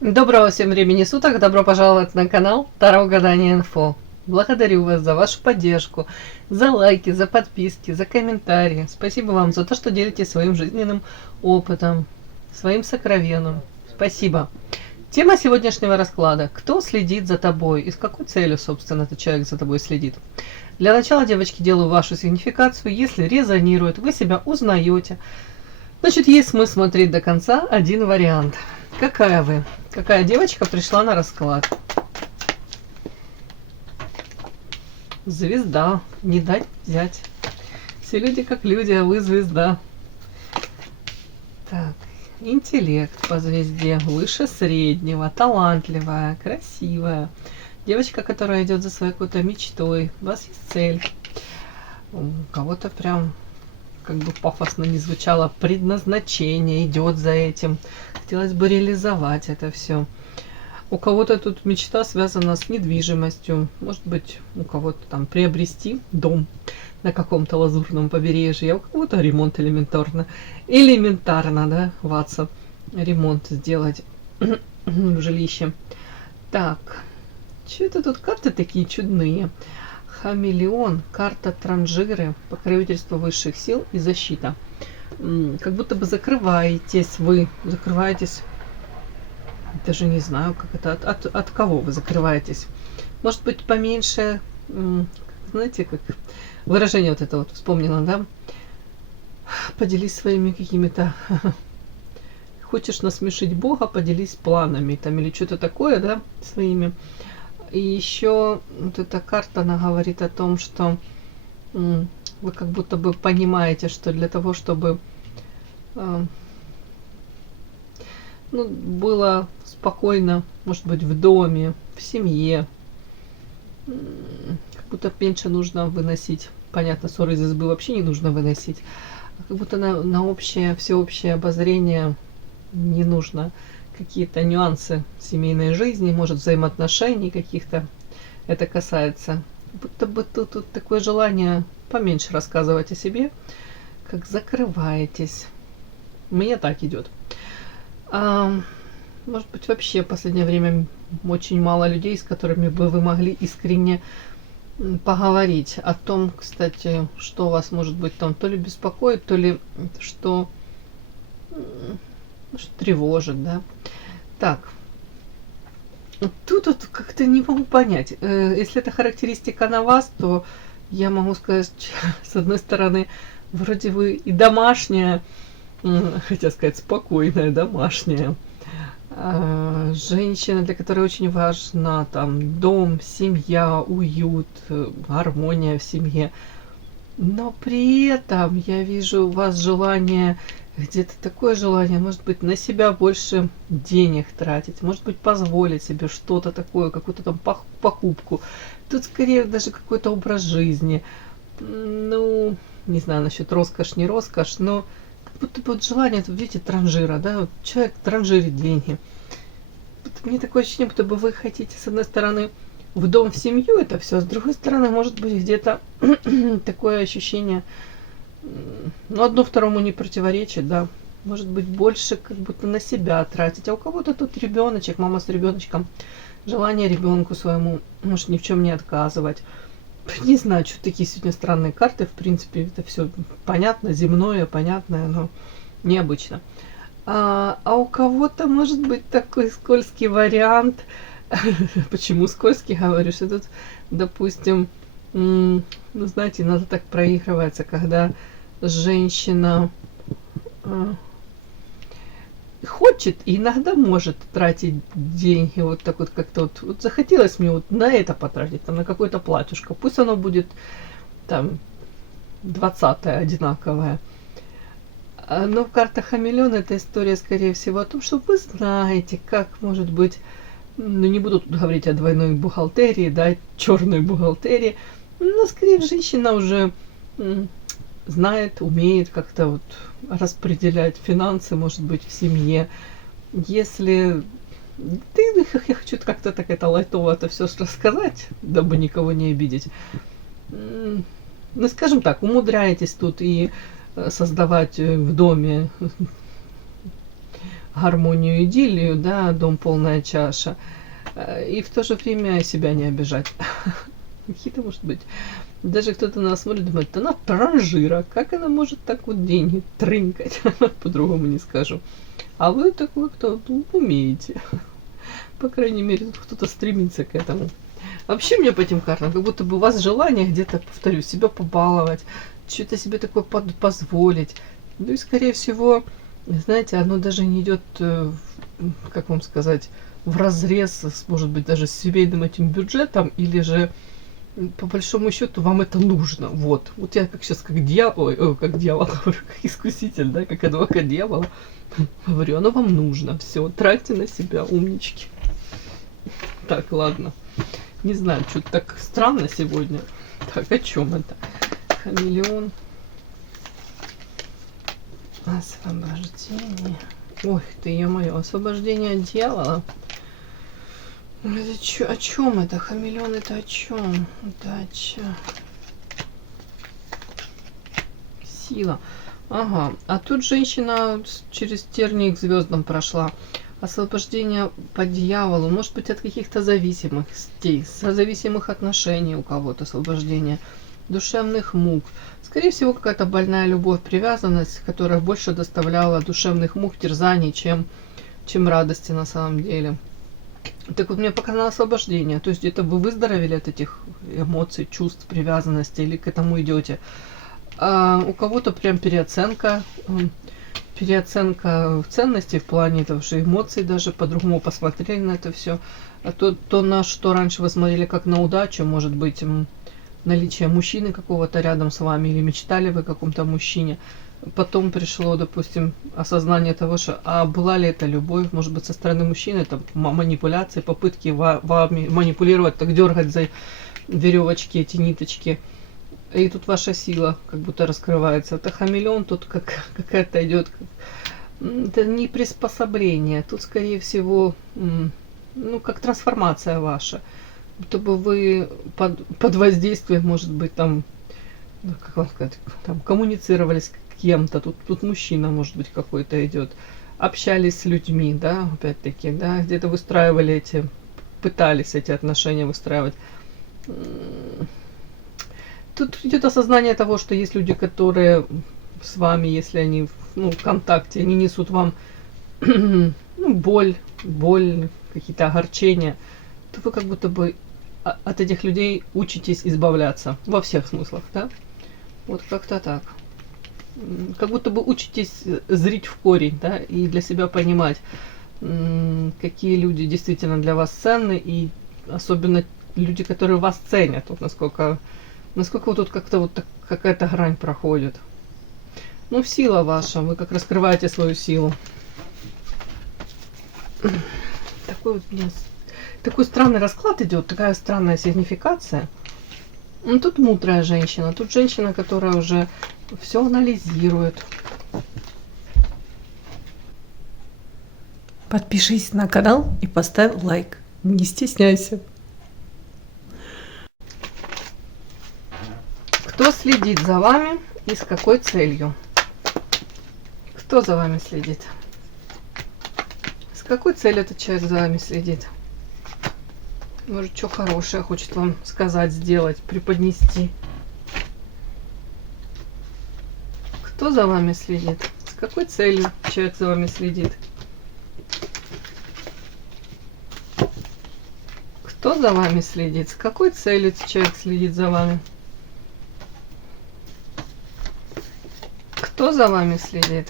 Доброго всем времени суток, добро пожаловать на канал Таро Гадание Инфо. Благодарю вас за вашу поддержку, за лайки, за подписки, за комментарии. Спасибо вам за то, что делитесь своим жизненным опытом, своим сокровенным. Спасибо. Тема сегодняшнего расклада. Кто следит за тобой и с какой целью, собственно, этот человек за тобой следит? Для начала, девочки, делаю вашу сигнификацию. Если резонирует, вы себя узнаете, значит, есть смысл смотреть до конца один вариант. Какая вы? Какая девочка пришла на расклад? Звезда. Не дать взять. Все люди как люди, а вы звезда. Так. Интеллект по звезде. Выше среднего. Талантливая. Красивая. Девочка, которая идет за своей какой-то мечтой. У вас есть цель. У кого-то прям, как бы пафосно не звучало, предназначение идет за этим. Хотелось бы реализовать это все. У кого-то тут мечта связана с недвижимостью. Может быть, у кого-то там приобрести дом на каком-то лазурном побережье, а у кого-то ремонт элементарно. Элементарно, да, Ватса, ремонт сделать в жилище. Так, что это тут карты такие чудные? Хамелеон, карта транжиры, покровительство высших сил и защита. Как будто бы закрываетесь вы, закрываетесь, даже не знаю, как это, от кого вы закрываетесь. Может быть, поменьше, знаете, как выражение вот это вот вспомнила, да? Поделись своими какими-то, хочешь насмешить Бога, поделись планами, там, или что-то такое, да, своими. И еще вот эта карта, она говорит о том, что вы как будто бы понимаете, что для того, чтобы было спокойно, может быть, в доме, в семье, как будто меньше нужно выносить. Понятно, ссоры из избы вообще не нужно выносить. А как будто на общее, всеобщее обозрение не нужно какие-то нюансы семейной жизни, может, взаимоотношений каких-то это касается. Будто бы тут такое желание поменьше рассказывать о себе, как закрываетесь. Мне так идет. Может быть, вообще в последнее время очень мало людей, с которыми бы вы могли искренне поговорить о том, кстати, что вас, может быть, там то ли беспокоит, то ли что тревожит, да. Так, тут вот как-то не могу понять. Если это характеристика на вас, то я могу сказать, с одной стороны, вроде вы и домашняя, хотя сказать спокойная, домашняя женщина, для которой очень важна там дом, семья, уют, гармония в семье. Но при этом я вижу у вас желание, где-то такое желание, может быть, на себя больше денег тратить, может быть, позволить себе что-то такое, какую-то там покупку. Тут скорее даже какой-то образ жизни. Ну, не знаю насчет роскошь, не роскошь, но как будто бы вот желание, вот видите, транжира, да, вот человек транжирит деньги. Мне такое ощущение, будто бы вы хотите, с одной стороны, в дом, в семью это все, с другой стороны, может быть, где-то такое ощущение, ну, одно второму не противоречит, да, может быть, больше как будто на себя тратить, а у кого-то тут ребеночек, мама с ребеночком, желание ребенку своему, может, ни в чем не отказывать. Не знаю, что такие сегодня странные карты, в принципе, это все понятно, земное, понятное, но необычно. А у кого-то может быть такой скользкий вариант. Почему скользкий, говорю, что тут, допустим, ну, знаете, надо так проигрывается, когда женщина хочет и иногда может тратить деньги, вот так вот как-то вот захотелось мне вот на это потратить, там, на какое-то платьюшко, пусть оно будет там 20-е одинаковое. Но в картах Хамелеон эта история, скорее всего, о том, что вы знаете, как может быть, ну, не буду тут говорить о двойной бухгалтерии, да, черной бухгалтерии, но, скорее, женщина уже знает, умеет как-то вот распределять финансы, может быть, в семье. Если я хочу как-то так это лайтово это все рассказать, дабы никого не обидеть. Ну, скажем так, умудряетесь тут и создавать в доме гармонию, идиллию, да, дом полная чаша, и в то же время себя не обижать. Какие-то, может быть, даже кто-то на нас смотрит, думает, она транжира, как она может так вот деньги трынкать, по-другому не скажу. А вы такой, кто умеете. По крайней мере, кто-то стремится к этому. Вообще мне по этим картам, как будто бы у вас желание где-то, повторю, себя побаловать, что-то себе такое позволить. Ну и, скорее всего, знаете, оно даже не идет, как вам сказать, в разрез, может быть, даже с семейным этим бюджетом, или же, по большому счету, вам это нужно. Вот. Вот я как сейчас, как дьявол, как дьявол, говорю, как искуситель, да, как адвокат дьявола, говорю, оно вам нужно. Все, тратьте на себя, умнички. Так, ладно. Не знаю, что-то так странно сегодня. Так, о чем это? Хамелеон. Освобождение. Ой, ты, ё-моё, освобождение от дьявола. Это о чем это? Хамелеон это о чем? Удача. Сила. Ага. А тут женщина через тернии к звездам прошла. Освобождение по дьяволу. Может быть, от каких-то зависимостей, зависимых отношений у кого-то освобождение. Душевных мук. Скорее всего, какая-то больная любовь, привязанность, которая больше доставляла душевных мук, терзаний, чем радости на самом деле. Так вот, мне показано освобождение. То есть где-то вы выздоровели от этих эмоций, чувств, привязанности, или к этому идете. А у кого-то прям переоценка ценностей в плане того, что эмоций даже по-другому посмотрели на это все. А то, на что раньше вы смотрели как на удачу, может быть, наличие мужчины какого-то рядом с вами, или мечтали вы о каком-то мужчине. Потом пришло, допустим, осознание того, что была ли это любовь, может быть, со стороны мужчины, это манипуляции, попытки вами манипулировать, так дергать за веревочки, эти ниточки. И тут ваша сила как будто раскрывается. Это хамелеон, тут какая-то идет. Это не приспособление. Тут, скорее всего, ну, как трансформация ваша. Будто бы вы под воздействием, может быть, там, ну, как вам сказать, там, коммуницировали с кем-то. Тут мужчина, может быть, какой-то идет. Общались с людьми, да, опять-таки, да, где-то выстраивали пытались эти отношения выстраивать. Тут идет осознание того, что есть люди, которые с вами, если они в контакте, они несут вам боль, какие-то огорчения, то вы как будто бы от этих людей учитесь избавляться во всех смыслах, да? Вот как-то так. Как будто бы учитесь зрить в корень, да, и для себя понимать, какие люди действительно для вас ценны, и особенно люди, которые вас ценят, вот насколько вот тут как-то вот какая-то грань проходит. Ну, сила ваша, вы как раскрываете свою силу. Такой вот, такой странный расклад идет, такая странная сигнификация. Ну, тут мудрая женщина, тут женщина, которая уже все анализирует. Подпишись на канал и поставь лайк. Не стесняйся. Кто следит за вами и с какой целью? Кто за вами следит? С какой целью этот человек за вами следит? Может, что хорошее хочет вам сказать, сделать, преподнести? Кто за вами следит? С какой целью человек за вами следит? Кто за вами следит? С какой целью человек следит за вами? Кто за вами следит?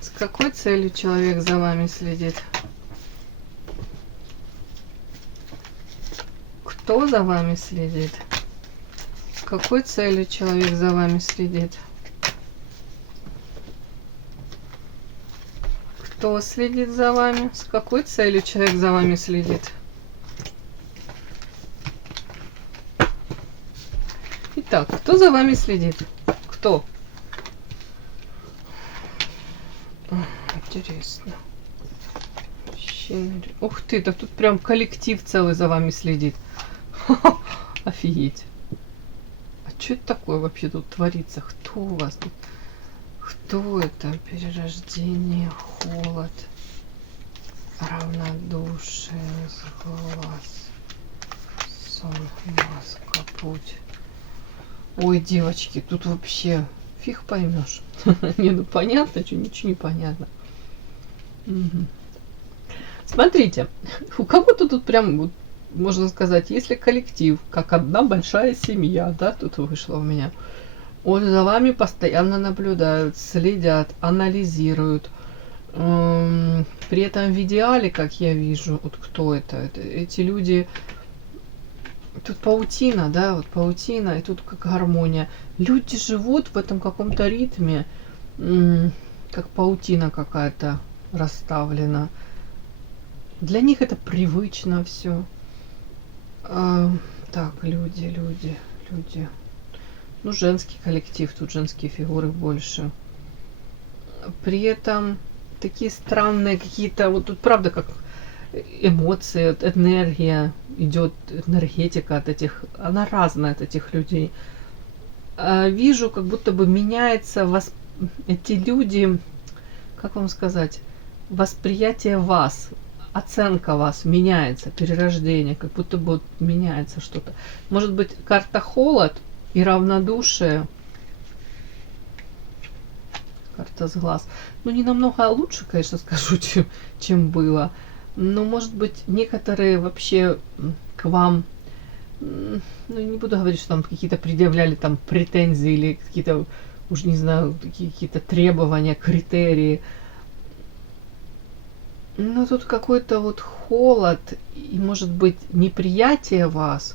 С какой целью человек за вами следит? Кто за вами следит? С какой целью человек за вами следит? Кто следит за вами? С какой целью человек за вами следит? Итак, кто за вами следит? Кто? Интересно. Ух ты, так тут прям коллектив целый за вами следит. Офигеть. А что это такое вообще тут творится? Кто у вас тут? Кто это? Перерождение, холод, равнодушие, сглаз, сон, маска, путь. Ой, девочки, тут вообще фиг поймешь. Не, ну понятно, что ничего не понятно. Смотрите, у кого-то тут прям, вот, можно сказать, если коллектив, как одна большая семья, да, тут вышло у меня. Вот за вами постоянно наблюдают, следят, анализируют. При этом в идеале, как я вижу, вот кто это эти люди, тут паутина, да, вот паутина, и тут как гармония. Люди живут в этом каком-то ритме, как паутина какая-то расставлена. Для них это привычно все. Так, люди. Ну, женский коллектив, тут женские фигуры больше. При этом такие странные какие-то, вот тут правда как эмоции, энергия идет, энергетика от этих, она разная от этих людей. Вижу, как будто бы меняется эти люди, как вам сказать, восприятие вас, оценка вас меняется, перерождение, как будто бы вот меняется что-то. Может быть, карта холод и равнодушие. Карта сглаз. Ну, не намного лучше, конечно, скажу, чем было. Но, может быть, некоторые вообще к вам, ну, не буду говорить, что там какие-то предъявляли там претензии или какие-то, уж не знаю, какие-то требования, критерии. Ну, тут какой-то вот холод и, может быть, неприятие вас.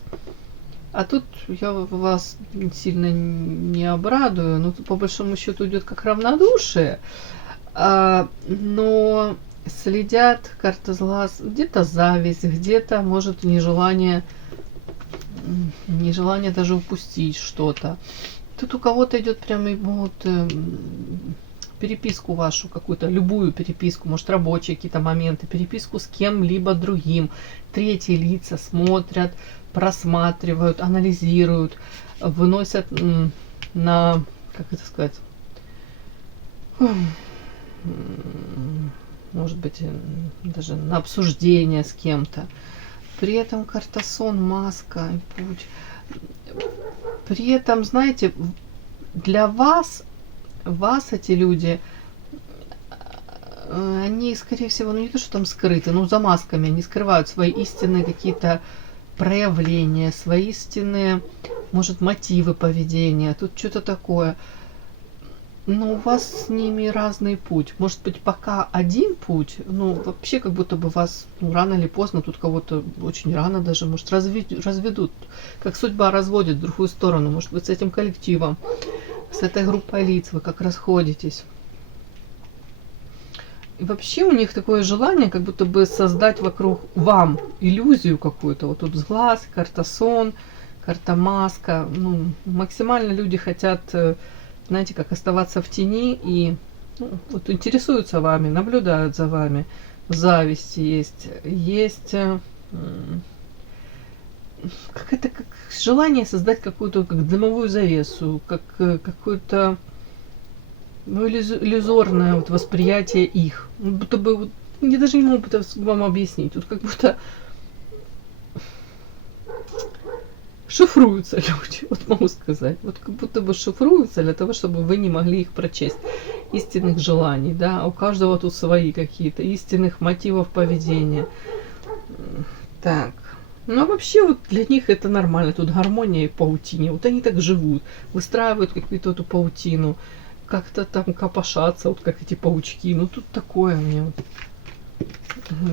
А тут я вас сильно не обрадую. Ну, тут по большому счету идет как равнодушие. Но следят, карта сглаз, где-то зависть, где-то, может, нежелание даже упустить что-то. Тут у кого-то идет прям вот переписку вашу какую-то, любую переписку, может, рабочие какие-то моменты, переписку с кем-либо другим. Третьи лица смотрят, просматривают, анализируют, выносят на, как это сказать, может быть, даже на обсуждение с кем-то. При этом карта сон, маска, путь. При этом, знаете, для вас эти люди, они, скорее всего, ну не то, что там скрыты, но за масками они скрывают свои истинные какие-то проявления, свои истинные, может, мотивы поведения. Тут что-то такое. Но у вас с ними разный путь. Может быть, пока один путь, ну, вообще, как будто бы вас, ну, рано или поздно, тут кого-то очень рано даже, может, разведут. Как судьба разводит в другую сторону. Может быть, с этим коллективом, с этой группой лиц вы как расходитесь. И вообще у них такое желание, как будто бы создать вокруг вам иллюзию какую-то. Вот тут сглаз, карта сон, карта маска. Ну, максимально люди хотят, знаете, как оставаться в тени и, ну, вот интересуются вами, наблюдают за вами. Зависть есть как желание создать какую-то как дымовую завесу, как какую-то, ну, иллюзорное вот восприятие их. Будто бы, вот, я даже не могу это вам объяснить. Тут как будто шифруются люди, вот могу сказать. Вот как будто бы шифруются для того, чтобы вы не могли их прочесть. Истинных желаний, да, у каждого тут свои какие-то, истинных мотивов поведения. Так. Ну, а вообще, вот для них это нормально. Тут гармония и паутине. Вот они так живут, выстраивают какую-то эту паутину, как-то там копошатся, вот как эти паучки. Ну, тут такое мне вот.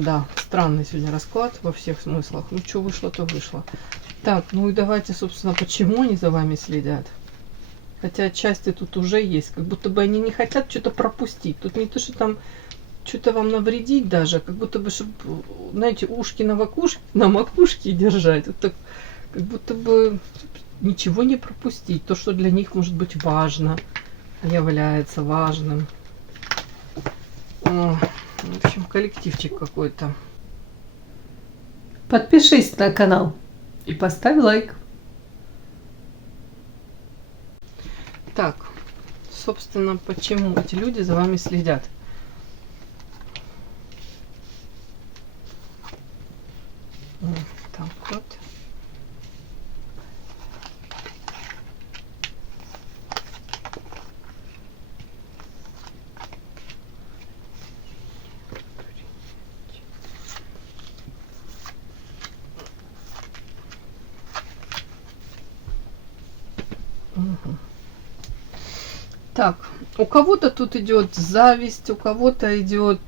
Да, странный сегодня расклад во всех смыслах. Ну, что вышло, то вышло. Так, ну и давайте, собственно, почему они за вами следят. Хотя отчасти тут уже есть. Как будто бы они не хотят что-то пропустить. Тут не то, что там что-то вам навредить даже. Как будто бы, чтобы, знаете, ушки на макушке держать. Вот так, как будто бы ничего не пропустить. То, что для них может быть важно, является важным. О, в общем, коллективчик какой-то. Подпишись на канал и поставь лайк. Так, собственно, почему эти люди за вами следят. Вот так вот. Так, у кого-то тут идет зависть, у кого-то идет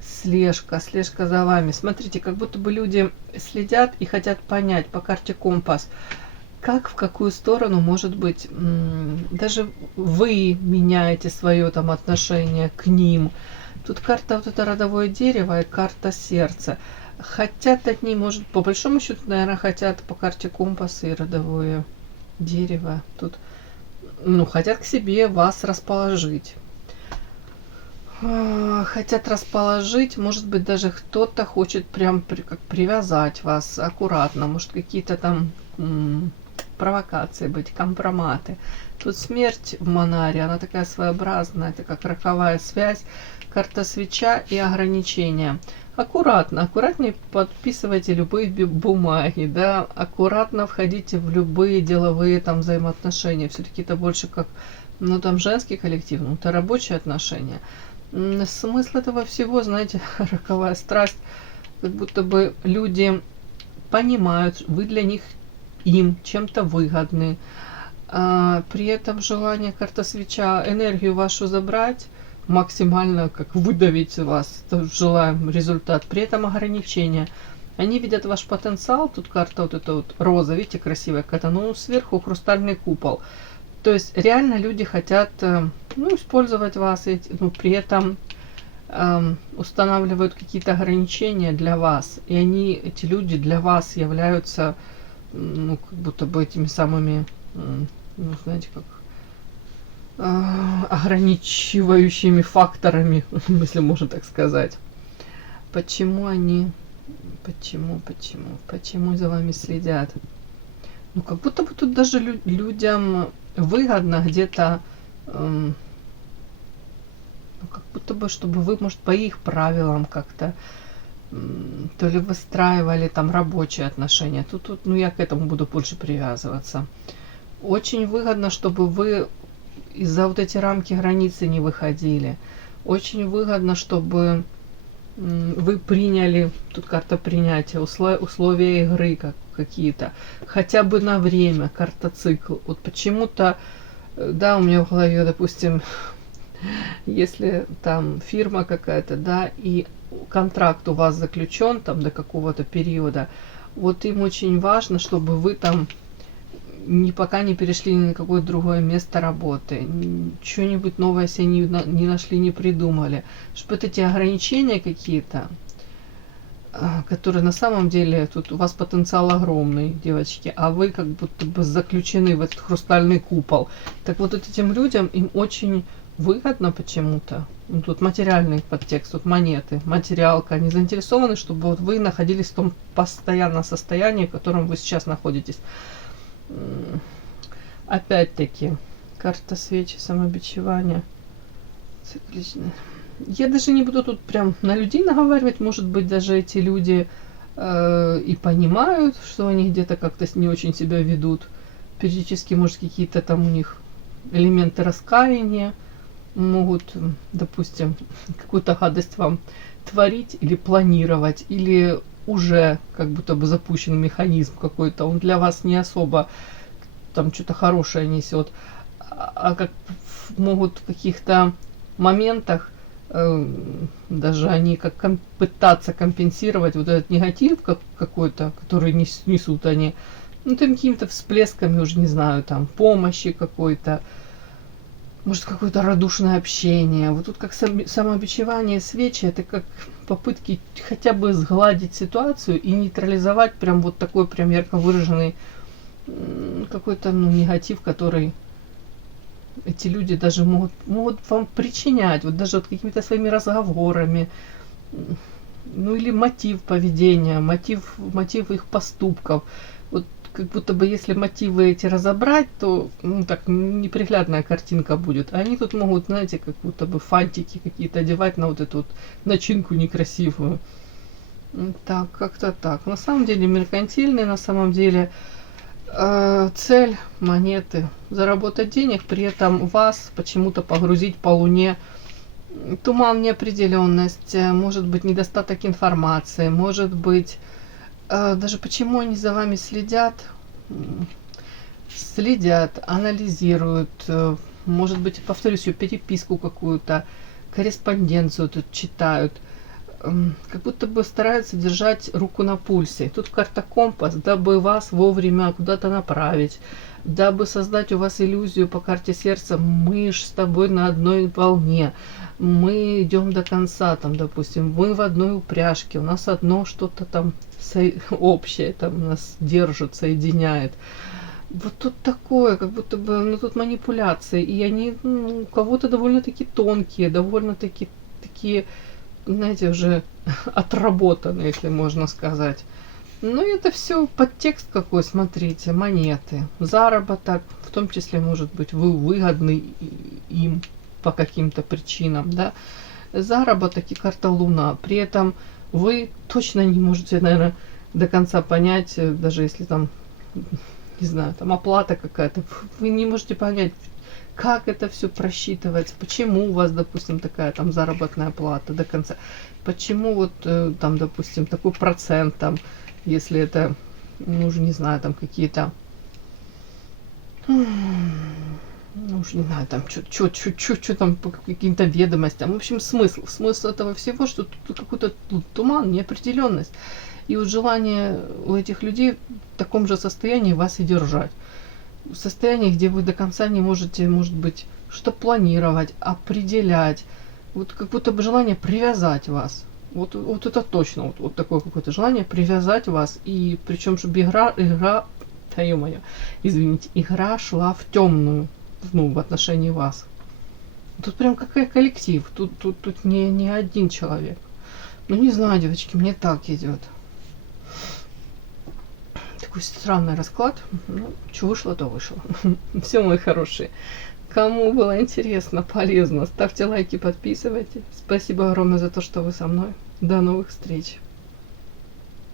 слежка за вами. Смотрите, как будто бы люди следят и хотят понять по карте компас, как, в какую сторону, может быть, даже вы меняете свое там отношение к ним. Тут карта вот это родовое дерево и карта сердца. Хотят от ней, может, по большому счету, наверное, хотят по карте компаса и родовое дерево. Тут, ну, хотят к себе вас расположить. Хотят расположить, может быть, даже кто-то хочет прям как привязать вас аккуратно, может, какие-то там провокации быть, компроматы. Тут смерть в Манаре, она такая своеобразная, это как роковая связь, карта свеча и ограничения. Аккуратно, аккуратнее подписывайте любые бумаги, да, аккуратно входите в любые деловые там взаимоотношения. Все-таки это больше как, ну, там женский коллектив, ну, это рабочие отношения. Смысл этого всего, знаете, роковая страсть, как будто бы люди понимают, вы для них им чем-то выгодны. При этом желание, карта свеча, энергию вашу забрать, максимально как выдавить вас, желаем результат. При этом ограничения. Они видят ваш потенциал, тут карта вот эта вот роза, видите, красивая какая-то, ну, сверху хрустальный купол. То есть реально люди хотят, ну, использовать вас, но при этом устанавливают какие-то ограничения для вас. И они, эти люди для вас являются, ну, как будто бы этими самыми, ну, знаете, как ограничивающими факторами, если можно так сказать. Почему они, почему за вами следят? Ну, как будто бы тут даже людям выгодно где-то, ну, как будто бы, чтобы вы, может, по их правилам как-то, то ли выстраивали там рабочие отношения. Тут, ну, я к этому буду больше привязываться. Очень выгодно, чтобы вы из-за вот эти рамки границы не выходили. Очень выгодно, чтобы вы приняли, тут карта принятия, условия игры какие-то, хотя бы на время, карта цикл. Вот почему-то, да, у меня в голове, допустим, если там фирма какая-то, да, и контракт у вас заключен там до какого-то периода, вот им очень важно, чтобы вы там пока не перешли ни на какое другое место работы, что-нибудь новое себе не нашли, не придумали. Чтобы вот эти ограничения какие-то, которые на самом деле, тут у вас потенциал огромный, девочки, а вы как будто бы заключены в этот хрустальный купол. Так вот этим людям, им очень выгодно почему-то, ну, тут материальный подтекст, тут монеты, материалка, они заинтересованы, чтобы вот вы находились в том постоянном состоянии, в котором вы сейчас находитесь. Опять-таки, карта свечи, самобичевание. Циклично. Я даже не буду тут прям на людей наговаривать. Может быть, даже эти люди и понимают, что они где-то как-то не очень себя ведут. Периодически, может, какие-то там у них элементы раскаяния могут, допустим, какую-то гадость вам творить или планировать, или уже как будто бы запущен механизм какой-то, он для вас не особо там что-то хорошее несет, а как могут в каких-то моментах даже они как пытаться компенсировать вот этот негатив какой-то, который несут они, ну, там какими-то всплесками, уже не знаю, там помощи какой-то, может, какое-то радушное общение. Вот тут как самобичевание, свечи, это как попытки хотя бы сгладить ситуацию и нейтрализовать прям вот такой прям ярко выраженный какой-то, ну, негатив, который эти люди даже могут вам причинять, вот даже вот какими-то своими разговорами, ну, или мотив поведения, мотив их поступков. Вот как будто бы если мотивы эти разобрать, то ну, так неприглядная картинка будет. А они тут могут, знаете, как будто бы фантики какие-то одевать на вот эту вот начинку некрасивую. Так, как-то так. На самом деле меркантильный, на самом деле цель монеты заработать денег, при этом вас почему-то погрузить по луне. Туман, неопределенность, может быть недостаток информации, может быть даже почему они за вами следят, анализируют, может быть, повторюсь, ее переписку какую-то, корреспонденцию тут читают, как будто бы стараются держать руку на пульсе. Тут карта компас, дабы вас вовремя куда-то направить, дабы создать у вас иллюзию по карте сердца, мы ж с тобой на одной волне, мы идем до конца, там, допустим, мы в одной упряжке, у нас одно что-то там общее, там нас держит, соединяет. Вот тут такое, как будто бы, ну тут манипуляции, и они у кого-то довольно-таки тонкие, довольно-таки такие, знаете, уже отработанные, если можно сказать. Ну, это все подтекст какой, смотрите, монеты, заработок, в том числе, может быть, вы выгодны им по каким-то причинам, да, заработок и карта Луна. При этом вы точно не можете, наверное, до конца понять, даже если там, не знаю, там оплата какая-то, вы не можете понять, как это все просчитывается, почему у вас, допустим, такая там заработная плата до конца, почему вот там, допустим, такой процент там, если это, ну, уже не знаю, там какие-то, ну, уж не знаю, там, что там по каким-то ведомостям. В общем, смысл этого всего, что тут какой-то туман, неопределенность. И вот желание у этих людей в таком же состоянии вас и держать. В состоянии, где вы до конца не можете, может быть, что планировать, определять. Вот как будто бы желание привязать вас. Вот это точно, вот такое какое-то желание привязать вас. И причем, чтобы игра, да ё-моё, извините, игра шла в темную, ну, в отношении вас. Тут прям какой коллектив, тут не один человек. Ну, не знаю, девочки, мне так идет. Такой странный расклад. Ну, что вышло, то вышло. Все, мои хорошие. Кому было интересно, полезно, ставьте лайки, подписывайтесь. Спасибо огромное за то, что вы со мной. До новых встреч.